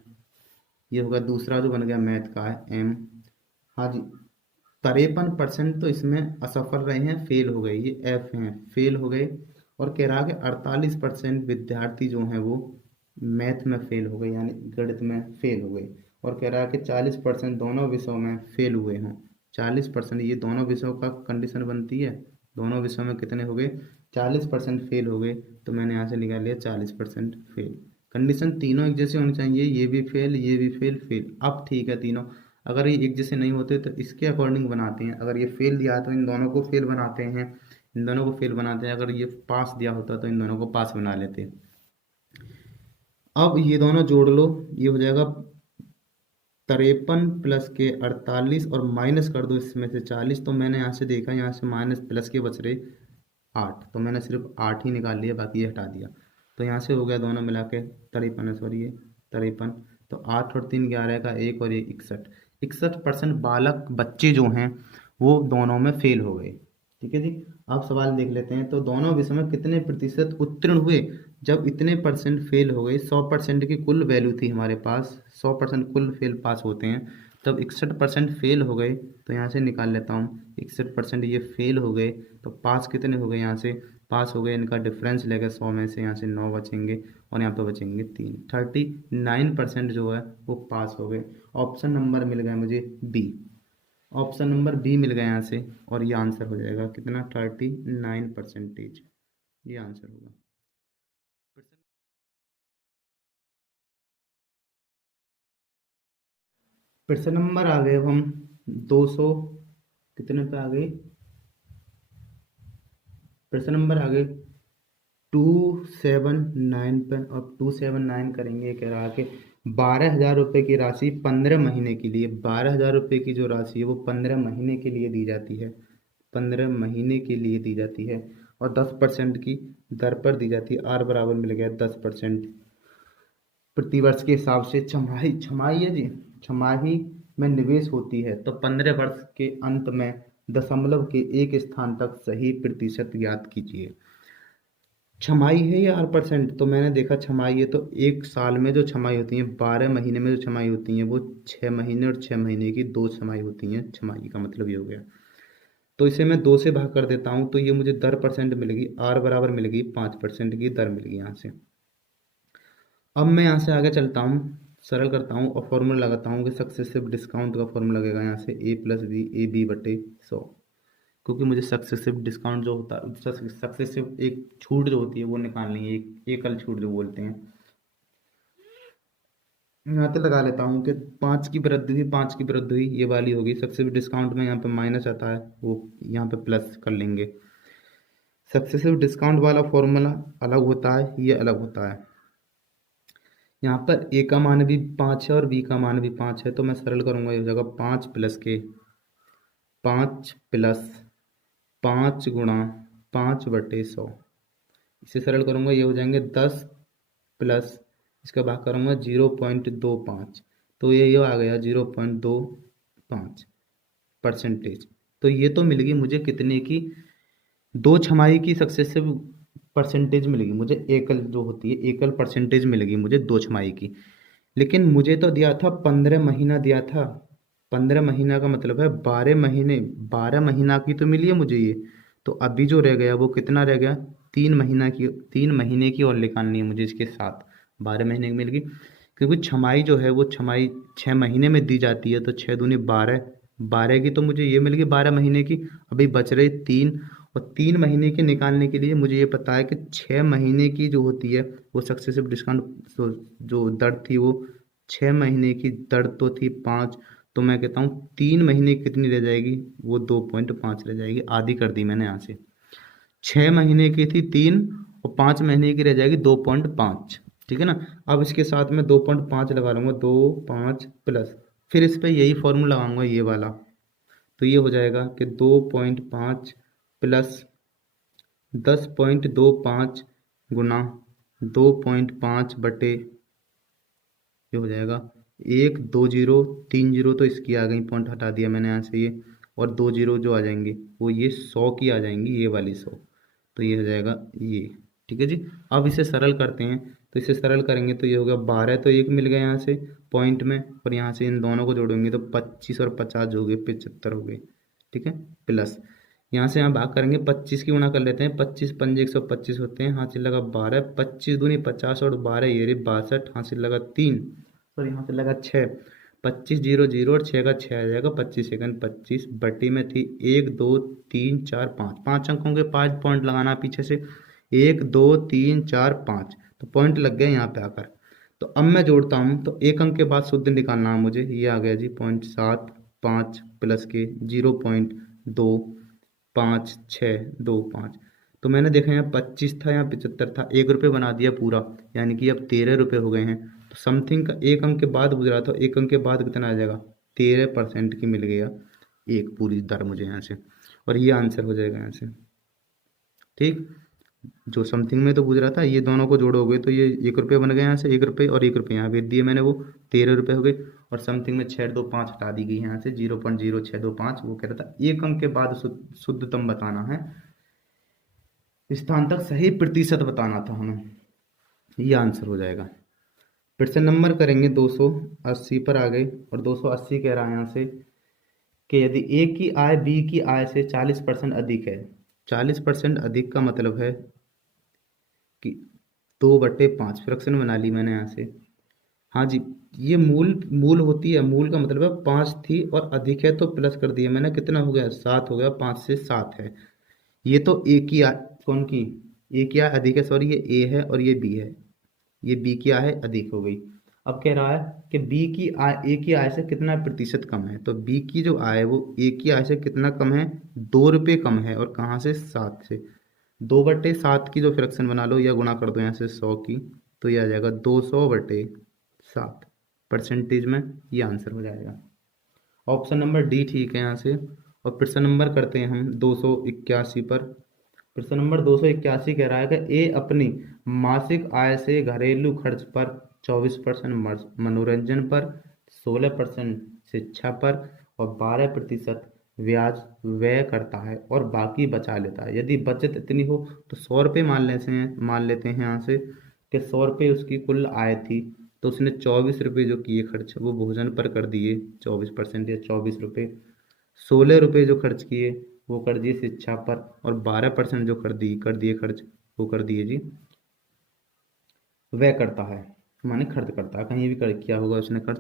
ये होगा दूसरा जो बन गया मैथ का है एम। हाँ जी, 53% तो इसमें असफल रहे हैं, फेल हो गए, ये एफ हैं, फेल हो गए। और कह रहा है कि 48% विद्यार्थी जो हैं वो मैथ में फेल हो गए, यानी गणित में फेल हो गए। और कह रहा है कि 40% दोनों विषयों में फेल हुए हों। 40% ये दोनों विषयों का कंडीशन बनती है, दोनों विषयों में कितने हो गए? 40% फेल हो गए। तो मैंने यहाँ से निकाल लिया 40% फेल। कंडीशन तीनों एक जैसे होनी चाहिए, ये भी फेल, ये भी फेल, फेल। अब ठीक है तीनों, अगर ये एक जैसे नहीं होते तो इसके अकॉर्डिंग बनाते हैं। अगर ये फेल दिया है तो इन दोनों को फेल बनाते हैं, इन दोनों को फेल बनाते हैं। अगर ये पास दिया होता तो इन दोनों को पास बना लेते। अब ये दोनों जोड़ लो, ये हो जाएगा 53 प्लस के 48, और माइनस कर दो इसमें से 40। तो मैंने यहाँ से देखा, यहाँ से माइनस प्लस के बच रहे 8, तो मैंने सिर्फ 8 ही निकाल लिया, बाकी ये हटा दिया। तो यहाँ से हो गया दोनों मिला के 53, सॉरी ये 53। तो 8 और 3 11 का 1, और ये 61। 61% बालक बच्चे जो हैं वो दोनों में फेल हो गए। ठीक है जी। अब सवाल देख लेते हैं, तो दोनों विषय में कितने प्रतिशत उत्तीर्ण हुए? जब इतने परसेंट फेल हो गए, 100% की कुल वैल्यू थी हमारे पास, 100% कुल फेल पास होते हैं, तब 61% फेल हो गए। तो यहाँ से निकाल लेता हूँ, 61% ये फेल हो गए, तो पास कितने हो गए? यहाँ से पास हो गए, इनका डिफरेंस लेकर 100 में से यहाँ से 9 बचेंगे, और यहाँ पे बचेंगे 3। 39% जो है वो पास हो गए। ऑप्शन नंबर मिल गया मुझे बी, ऑप्शन नंबर बी मिल गया यहाँ से, और ये आंसर हो जाएगा कितना? 39%, ये आंसर होगा। प्रश्न नंबर आ गए, अब हम 200 कितने पे आ गए? प्रश्न नंबर आ गए 279 पे। अब 279 करेंगे, कह रहा कि 12,000 रुपये की राशि 15 महीने के लिए, 12,000 रुपये की जो राशि है वो 15 महीने के लिए दी जाती है, 15 महीने के लिए दी जाती है, और 10% की दर पर दी जाती है। आर बराबर मिल गया 10% प्रतिवर्ष के हिसाब से। छमाही, छमाही है जी, छमाही में निवेश होती है, तो 15 वर्ष के अंत में दशमलव के एक स्थान तक सही प्रतिशत ज्ञात कीजिए। छमाही है या आर परसेंट? तो मैंने देखा छमाही है, तो एक साल में जो छमाही होती है, 12 महीने में जो छमाही होती है वो 6 महीने और 6 महीने की 2 छमाही होती हैं। छमाही का मतलब ये हो गया। तो इसे मैं 2 से भाग कर देता हूँ, तो ये मुझे दर परसेंट मिलेगी, आर बराबर मिलेगी 5% की दर मिलेगी यहाँ से। अब मैं यहाँ से आगे चलता हूँ, सरल करता हूँ, और फॉर्मूला लगाता हूँ कि सक्सेसिव डिस्काउंट का फॉर्मूला लगेगा यहाँ से ए प्लस बी, ए बी बटे 100। क्योंकि मुझे सक्सेसिव डिस्काउंट जो होता है, सक्सेसिव एक छूट जो होती है वो निकालनी है, एक एकल छूट जो बोलते हैं। यहाँ पे लगा लेता हूँ कि 5 की वृद्धि हुई, 5 की वृद्धि हुई, ये वाली होगी सक्सेसिव डिस्काउंट में। यहाँ पे माइनस आता है, वो यहाँ पे प्लस कर लेंगे। सक्सेसिव डिस्काउंट वाला फॉर्मूला अलग होता है, ये अलग होता है। यहाँ पर ए का मान भी 5 है और बी का मान भी 5 है, तो मैं सरल करूँगा, ये हो जाएगा 5 प्लस के 5 प्लस 5 गुणा 5/100। इसे सरल करूँगा, ये हो जाएंगे 10 प्लस इसका भाग करूँगा 0.25, तो ये आ गया 0.25%। तो ये तो मिल गई मुझे कितने की, 2 छमाही की सक्सेसिव परसेंटेज मिलेगी मुझे, एकल जो होती है एकल परसेंटेज मिलेगी मुझे 2 छमाही की। लेकिन मुझे तो दिया था 15 महीना दिया था, 15 महीना का मतलब है 12 महीने, 12 महीना की तो मिली है मुझे ये। तो अभी जो रह गया वो कितना रह गया, 3 महीने की और निकालनी है मुझे इसके साथ, 12 महीने की मिल गई। क्योंकि छमाही जो है वो छमाही 6 महीने में दी जाती है, तो 6 दूनी 12, 12 की तो मुझे ये मिल गई 12 महीने की। अभी बच रही 3, और 3 महीने के निकालने के लिए मुझे ये पता है कि 6 महीने की जो होती है वो सक्सेसिव डिस्काउंट जो दर थी वो 6 महीने की दर तो थी 5, तो मैं कहता हूँ 3 महीने की कितनी रह जाएगी, वो 2.5 रह जाएगी, आधी कर दी मैंने यहाँ से। 6 महीने की थी 3 और 5 महीने की रह जाएगी 2.5, ठीक है ना। अब इसके साथ में 2.5 लगा लूंगा, 2.5 प्लस, फिर इस पे यही फॉर्मूला लगाऊंगा ये वाला, तो ये हो जाएगा कि 2.5 प्लस 10.25 गुना 2.5 ये हो जाएगा 1 2 0 3 0, तो इसकी आ गई, पॉइंट हटा दिया मैंने यहाँ से ये, और 2 0 जो आ जाएंगे वो ये 100 की आ जाएंगी, ये वाली 100, तो ये हो जाएगा ये, ठीक है जी। अब इसे सरल करते हैं, तो इसे सरल करेंगे तो ये होगा 12, तो 1 मिल गया यहाँ से पॉइंट में, और यहाँ से इन दोनों को जोड़ेंगे तो 25 और 50 हो गए, 75 हो गए, ठीक है। प्लस यहाँ से यहाँ भाग करेंगे, 25 की गुणा कर लेते हैं, 25 पंजे 125 होते हैं, हासिल लगा 12, 25 दूनी 50 और 12 ये रही 62, हासिल लगा 3, और यहाँ से लगा 6, 25 0 0 और 6 का 6 आ जाएगा 25 सेकंड, 25 बट्टी में थी 1 2 3 4 5, 5 अंकों के 5 पॉइंट लगाना पीछे से, 1 2 3 4 5, तो पॉइंट लग गया यहाँ पे आकर। तो अब मैं जोड़ता हूँ, तो एक अंक के बाद शुद्ध निकालना है मुझे, ये आ गया जी 0.75 प्लस के 0.25 तो मैंने देखा यहाँ 25 था, यहाँ 75 था, 1 रुपये बना दिया पूरा, यानी कि अब 13 रुपये हो गए हैं। तो समथिंग का एक अंक के बाद गुजरा, तो एक अंक के बाद कितना आ जाएगा, 13% की मिल गया एक पूरी दर मुझे यहाँ से, और ये आंसर हो जाएगा यहाँ से, ठीक। जो समथिंग में तो गुजरा था, ये दोनों को जोड़ोगे तो ये 1 रुपये बन गए यहाँ से, 1 रुपये और 1 रुपये यहाँ भेज दिए मैंने, वो 13 रुपये हो गए। और समथिंग में 625 हटा दी गई यहाँ से, 0.0625, वो कह रहा था एक अंक के बाद शुद्धतम बताना है, स्थान तक सही प्रतिशत बताना था हमें, ये आंसर हो जाएगा। फिर से नंबर करेंगे, 280 पर आ गए, और 280 कह रहा है यहाँ से कि यदि ए की आय बी की आय से 40% अधिक है, 40% अधिक का मतलब है कि 2/5 फ्रैक्शन बना ली मैंने यहाँ से। हाँ जी, ये मूल मूल होती है, मूल का मतलब है 5 थी और अधिक है तो प्लस कर दिया मैंने, कितना हो गया 7 हो गया, 5 से 7 है। ये तो ए की आय, कौन की, ए की आय अधिक है, सॉरी ये ए है और ये बी है, ये बी की आय अधिक हो गई। अब कह रहा है कि बी की आय ए की आय से कितना प्रतिशत कम है, तो बी की जो आय है वो ए की आय से कितना कम है, 2 रुपये कम है, और कहाँ से, 7 से। 2/7 की जो फ्रैक्शन बना लो या गुणा कर दो यहाँ से 100 की, तो ये आ जाएगा 200/7 परसेंटेज में, ये आंसर हो जाएगा। ऑप्शन नंबर डी ठीक है यहाँ से। और प्रश्न नंबर करते हैं हम 281 पर। प्रश्न नंबर 281 कह रहा है कि ए अपनी मासिक आय से घरेलू खर्च पर 24%, मनोरंजन पर 16%, शिक्षा पर और 12% ब्याज व्यय करता है और बाकी बचा लेता है। यदि बचत इतनी हो तो 100 रुपये मान लेते हैं यहाँ से कि 100 रुपये उसकी कुल आय थी, तो उसने 24 रुपये जो किए खर्च वो भोजन पर कर दिए 24% या 24 रुपये, 16 रुपये जो खर्च किए वो कर दिए शिक्षा पर, और 12% जो कर दिए खर्च वो कर दिए जी व्यय करता है, माने खर्च करता है, कहीं भी कर किया होगा उसने खर्च।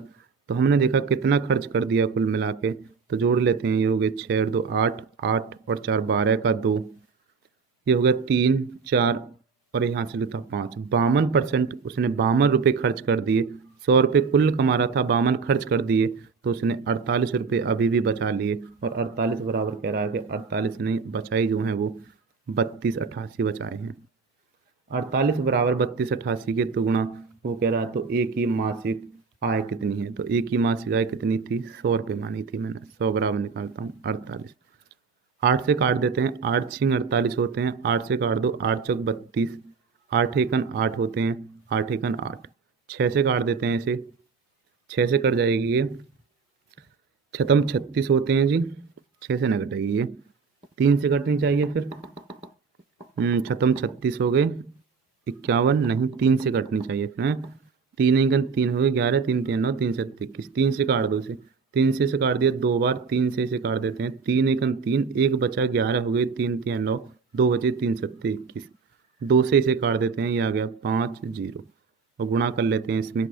तो हमने देखा कितना खर्च कर दिया कुल मिला के, तो जोड़ लेते हैं, ये हो गए 6 और 2 8, 8 और 4 12 का 2, ये हो गया 3 4, और यहाँ से लिखा 5, 52% उसने 52 रुपये खर्च कर दिए। 100 रुपये कुल कमा रहा था, 52 खर्च कर दिए, तो उसने 48 रुपये अभी भी बचा लिए, और 48 बराबर कह रहा है कि 48 नहीं, बचाई जो है वो 3288 बचाए हैं। 48 बराबर 3288 के तो गुणा वो कह रहा, तो एक की मासिक आय कितनी है, तो एक की मासिक आय कितनी थी, 100 रुपये मानी थी मैंने। 100 बराबर निकालता हूँ 48, 8 से काट देते हैं, 8 छिंग 48 होते हैं, 8 से काट दो, 8 चौक 32, 8 एकन 8 होते हैं, 8 एकन 8, 6 से काट देते हैं इसे, 6 से कट जाएगी ये, छतम 36 होते हैं जी, 6 से न कटेगी ये, 3 से कटनी चाहिए फिर, छतम 36 हो गए, 51 नहीं, 3 से कटनी चाहिए फिर, 3 एकन 3 हो गए, 11, 3 3 9, 3 7 21, 3 से काट दो इसे, 3 से काट दिया 2 बार, 3 से इसे काट देते हैं, 3 एकन 3, एक बचा 11 हो गए, 3 3 9, 2 बचे, 3 7 21, 2 से इसे काट देते हैं, ये आ गया 5 0, और गुणा कर लेते हैं इसमें,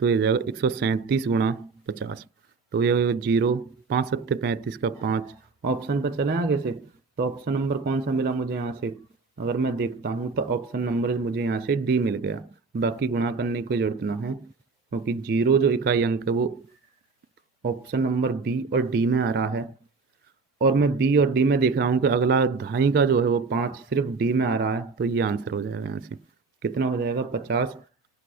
तो ये जाएगा 137 गुणा 50, तो ये हो जीरो, 5 7 35 का 5, ऑप्शन पर चलें आगे से, तो ऑप्शन नंबर कौन सा मिला मुझे यहाँ से, अगर मैं देखता हूँ तो ऑप्शन नंबर मुझे यहाँ से डी मिल गया। बाकी गुणा करने की कोई जरूरत ना है, क्योंकि जीरो जो इकाई अंक है वो ऑप्शन नंबर बी और डी में आ रहा है, और मैं बी और डी में देख रहा हूँ कि अगला ढाई का जो है वो 5 सिर्फ डी में आ रहा है, तो ये आंसर हो जाएगा यहाँ से, कितना हो जाएगा, 50,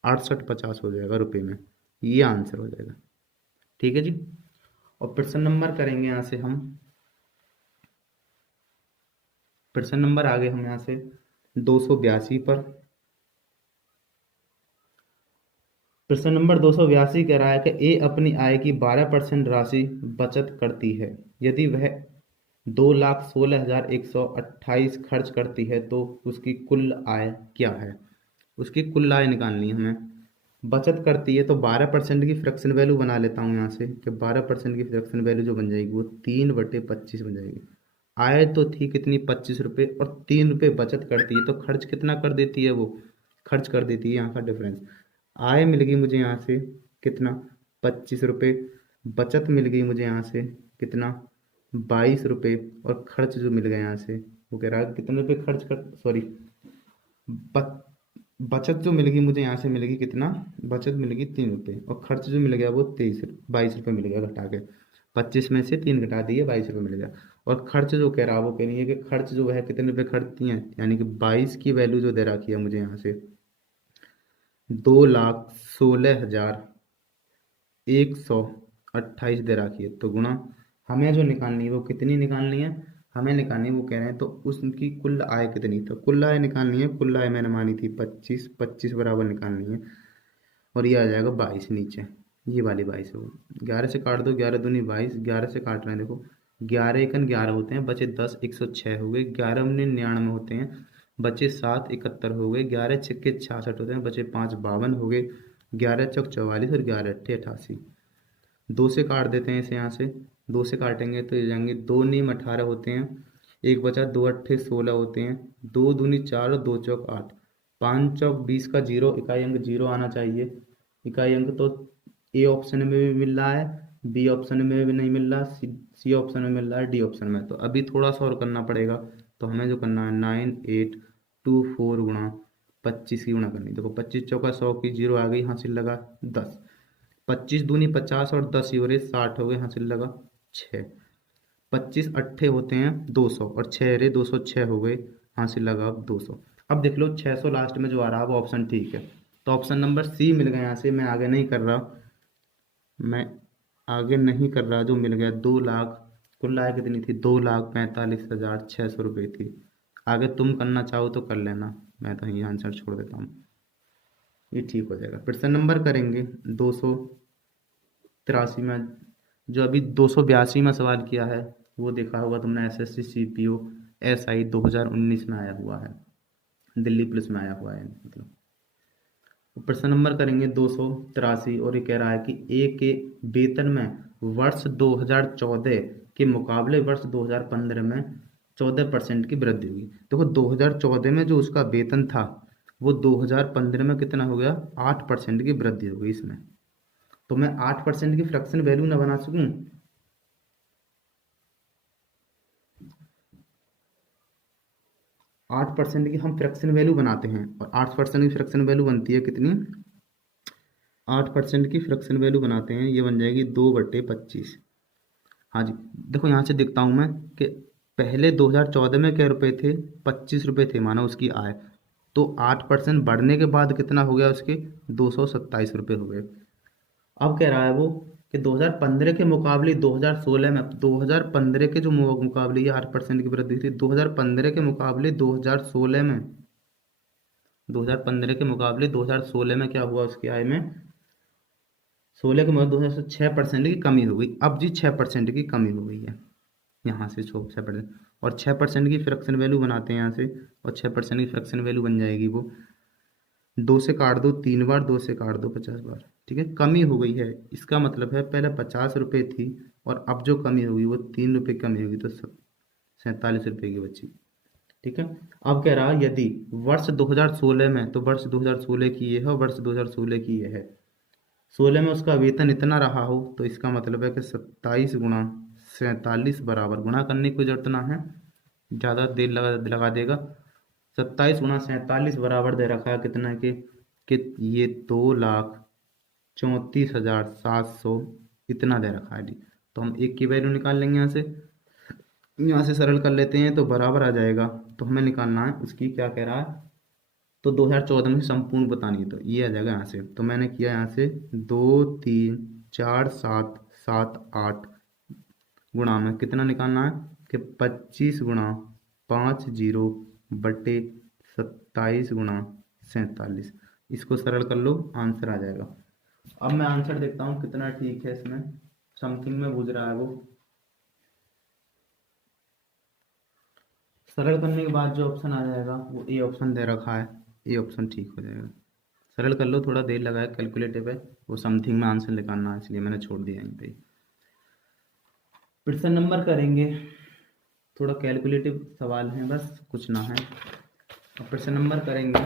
68 50 हो जाएगा रुपये में, ये आंसर हो जाएगा। ठीक है जी, और प्रश्न नंबर करेंगे यहाँ से हम, प्रश्न नंबर आगे हम यहाँ से 282 पर, प्रश्न नंबर 282 कह रहा है कि ए अपनी आय की 12% राशि बचत करती है, यदि वह 2,16,128 खर्च करती है तो उसकी कुल आय क्या है। उसकी कुल आय निकालनी है हमें, बचत करती है तो 12% की फ्रैक्शन वैल्यू बना लेता हूँ यहाँ से, कि 12% की फ्रैक्शन वैल्यू जो बन जाएगी वो 3/25 बन जाएगी। आय तो थी कितनी, 25 रुपये, और 3 रुपये बचत करती है, तो खर्च कितना कर देती है, वो खर्च कर देती है, यहाँ का डिफरेंस। आय मिल गई मुझे यहाँ से कितना, 25 रुपये, बचत मिल गई मुझे यहाँ से कितना, 22 रुपये, और खर्च जो मिल गया यहाँ से वो कह रहा है कितने रुपये खर्च कर, सॉरी, बचत जो मिल गई मुझे यहाँ से मिल गई कितना, बचत मिल गई 3 रुपये, और खर्च जो मिल गया वो 22 रुपये मिल गया घटा के, 25 में से 3 घटा दिए, 22 रुपये मिल गया। और खर्च जो कह रहा है वो कह रही है कि खर्च जो है कितने रुपये खर्चती हैं, यानी कि 22 की वैल्यू जो दे रखी है मुझे यहाँ से 2,16,128 दे रखी है, तो गुणा हमें जो निकालनी है वो कितनी निकालनी है, हमें निकालनी है, वो कह रहे हैं तो उसकी कुल आय कितनी, तो कुल आय निकालनी है, कुल आय मैंने मानी थी 25, 25 बराबर निकालनी है, और ये आ जाएगा 22 नीचे, ये वाली 22 है वो, 11 से काट दो, 11 दूनी 22, 11 से काट रहे हैं देखो, 11 एकन 11 होते हैं, बचे 10, 106 हो गए, 11 उन्नी 99 होते हैं, बचे 7, 71 हो गए, 11 छक्के 66 होते हैं, बचे 5, 52 हो गए, 11 चौक 44, और 11 अट्ठे 88, 2 से काट देते हैं इसे, यहाँ से 2 से काटेंगे तो ये जाएंगे, 2 नीम 18 होते हैं, एक बचा, 2 अट्ठे 16 होते हैं, 2 दूनी 4 और 2 चौक 8, 5 चौक 20 का जीरो, इकाई अंक जीरो आना चाहिए, इकाई अंक तो ए ऑप्शन में भी मिल रहा है, बी ऑप्शन में भी नहीं मिल रहा, सी ऑप्शन में मिल रहा है, डी ऑप्शन में, तो अभी थोड़ा सा और करना पड़ेगा, तो हमें जो करना है 9824 गुणा 25 की गुणा करनी, देखो 25 चौका 100 की, जीरो आ गई, हासिल लगा 10, 25 दूनी 50 और 10 ही हो रहे 60 हो गए, हासिल लगा 6, 25 अट्ठे होते हैं 200, और 6 रे 206 हो गए, हासिल लगा अब 200। अब देख लो 600 लास्ट में जो आ रहा है वो ऑप्शन ठीक है, तो ऑप्शन नंबर सी मिल गया यहाँ से, मैं आगे नहीं कर रहा, मैं आगे नहीं कर रहा, जो मिल गया 2 लाख, कुल आय कितनी थी, 2,45,600 रुपये थी। आगे तुम करना चाहो तो कर लेना, मैं तो यही आंसर छोड़ देता हूँ, ये ठीक हो जाएगा। प्रश्न नंबर करेंगे 283 में, जो अभी 282 में सवाल किया है वो देखा होगा तुमने, एसएससी सीपीओ एसआई 2019 में आया हुआ है, दिल्ली पुलिस में आया हुआ है मतलब। प्रश्न नंबर करेंगे 283, और ये कह रहा है कि ए के वेतन में वर्ष 2014 के मुकाबले वर्ष 2015 में 14% की वृद्धि हुई। देखो 2014 में जो उसका वेतन था वो 2015 में कितना हो गया, 8% की वृद्धि हो गई इसमें, तो मैं 8% की फ्रैक्शन वैल्यू ना बना सकूं, 8% की हम फ्रैक्शन वैल्यू बनाते हैं, और 8% की फ्रैक्शन वैल्यू बनती है कितनी, 8% की फ्रैक्शन वैल्यू बनाते हैं, ये बन जाएगी 2/25। हाँ जी, देखो यहाँ से देखता हूँ मैं कि पहले 2014 में क्या रुपए थे, 25 रुपये थे मानो उसकी आय, तो 8% बढ़ने के बाद कितना हो गया उसके, 227 रुपये हो गए। अब कह रहा है वो कि 2015 के मुकाबले 2016 में, 2015 के जो मुकाबले ये 8% की वृद्धि थी, 2015 के मुकाबले 2016 में, 2015 के मुकाबले 2016 में क्या हुआ उसकी आय में, 16 के मुकाबले 2006% की कमी हो गई। अब जी 6% की कमी हो गई है यहाँ से, 6%, और 6% की फ्रैक्शन वैल्यू बनाते हैं यहाँ से, और 6% की फ्रैक्शन वैल्यू बन जाएगी वो, 2 से काट दो 3 बार, 2 से काट दो 50 बार, ठीक है। कमी हो गई है, इसका मतलब है पहले 50 रुपये थी और अब जो कमी होगी वो 3 रुपये कमी होगी, तो 47 रुपये की बची, ठीक है। अब कह रहा यदि वर्ष 2016 में, तो वर्ष 2016 की ये है और वर्ष 2016 की ये है, 16 में उसका वेतन इतना रहा हो, तो इसका मतलब है कि 27 × 47 बराबर, गुणा करने की कोई जरूरत ना है, ज़्यादा देर लगा देगा। 27 × 47 बराबर दे रखा है कितना कि ये 2,34,700 इतना दे रखा है जी। तो हम एक की वैल्यू निकाल लेंगे यहाँ से सरल कर लेते हैं तो बराबर आ जाएगा। तो हमें निकालना है उसकी, क्या कह रहा है, तो 2014 में संपूर्ण बतानी है, तो ये आ जाएगा यहाँ से। तो मैंने किया यहाँ से 2 3 4 7 7 8 गुणा में कितना निकालना है कि 25 × 5 0 बटे 27 × 47, इसको सरल कर लो, आंसर आ जाएगा। अब मैं आंसर देखता हूँ कितना ठीक है, इसमें समथिंग में पूछ रहा है वो। सरल करने के बाद जो ऑप्शन आ जाएगा वो ए ऑप्शन दे रखा है, ए ऑप्शन ठीक हो जाएगा। सरल कर लो, थोड़ा देर लगा है कैलकुलेटर पे, वो समथिंग में आंसर निकालना है इसलिए मैंने छोड़ दिया यहीं पे। प्रश्न नंबर करेंगे, थोड़ा कैलकुलेटिव सवाल है बस, कुछ ना है। अब प्रश्न नंबर करेंगे,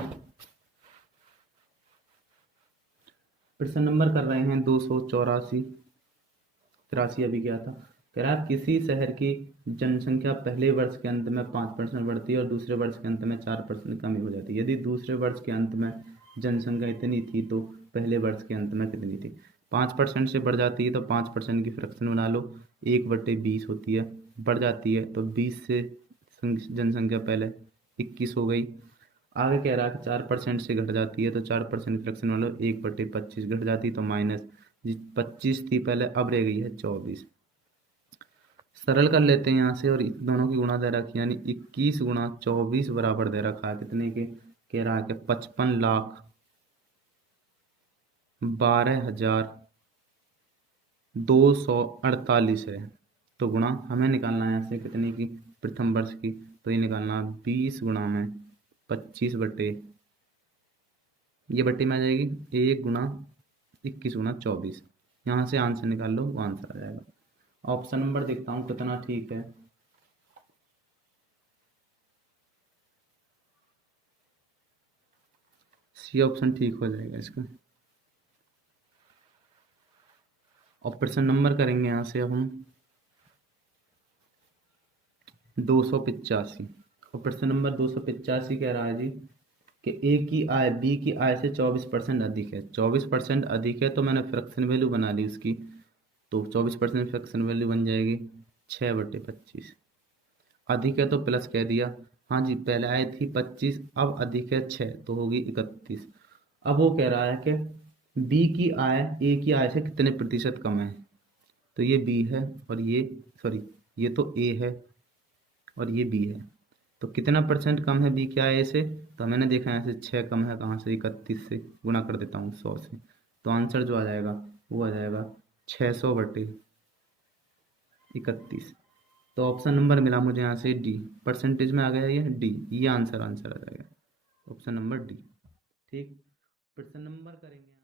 प्रश्न नंबर कर रहे हैं 284, 83 अभी क्या था। कह रहा है किसी शहर की जनसंख्या पहले वर्ष के अंत में 5% बढ़ती है और दूसरे वर्ष के अंत में 4% कमी हो जाती है। यदि दूसरे वर्ष के अंत में जनसंख्या इतनी थी तो पहले वर्ष के अंत में कितनी थी। 5% से बढ़ जाती है तो 5% की फ्रैक्शन बना लो, 1/20 होती है, बढ़ जाती है तो 20 से जनसंख्या पहले 21 हो गई। आगे कह रहा है कि 4% से घट जाती है तो 4% फ्रैक्शन बना लो, 1/25 घट जाती है तो माइनस 25 थी पहले, अब रह गई है 24। सरल कर लेते हैं यहाँ से, और दोनों की गुणा दे रखी, यानी 21 × 24 बराबर दे रखा है कितने के, कह रहा है कि 55,12,248 है। तो गुणा हमें निकालना है यहाँ से कितने की, प्रथम वर्ष की, तो ये निकालना 20 × 25 ये बट्टे में आ जाएगी 1 × 21 × 24, यहाँ से आंसर निकाल लो, वो आंसर आ जाएगा। ऑप्शन नंबर देखता हूँ कितना ठीक है। सी ऑप्शन ठीक हो जाएगा इसका। ऑप्शन नंबर करेंगे यहाँ से अब हम 285। ऑप्शन नंबर 285 कह रहा है जी कि ए की आय बी की आय से 24% अधिक है। 24% अधिक है तो मैंने फ्रैक्शन वैल्यू बना ली उसकी, तो 24% फ्रैक्शन वैल्यू बन जाएगी 6/25। अधिक है तो प्लस कह दिया, हाँ जी, पहले आय थी 25, अब अधिक है 6 तो होगी 31। अब वो कह रहा है कि बी की आय ए की आय से कितने प्रतिशत कम है, तो ये बी है और ये, सॉरी, ये तो ए है और ये बी है, तो कितना परसेंट कम है बी की आय से। तो मैंने देखा यहाँ से 6 कम है, कहाँ से, 31 से, गुणा कर देता हूँ 100 से, तो आंसर जो आ जाएगा वो आ जाएगा 600/31। तो ऑप्शन नंबर मिला मुझे यहाँ से डी, परसेंटेज में आ गया ये डी, ये आंसर आ जाएगा, ऑप्शन नंबर डी। ठीक, प्रश्न नंबर करेंगे।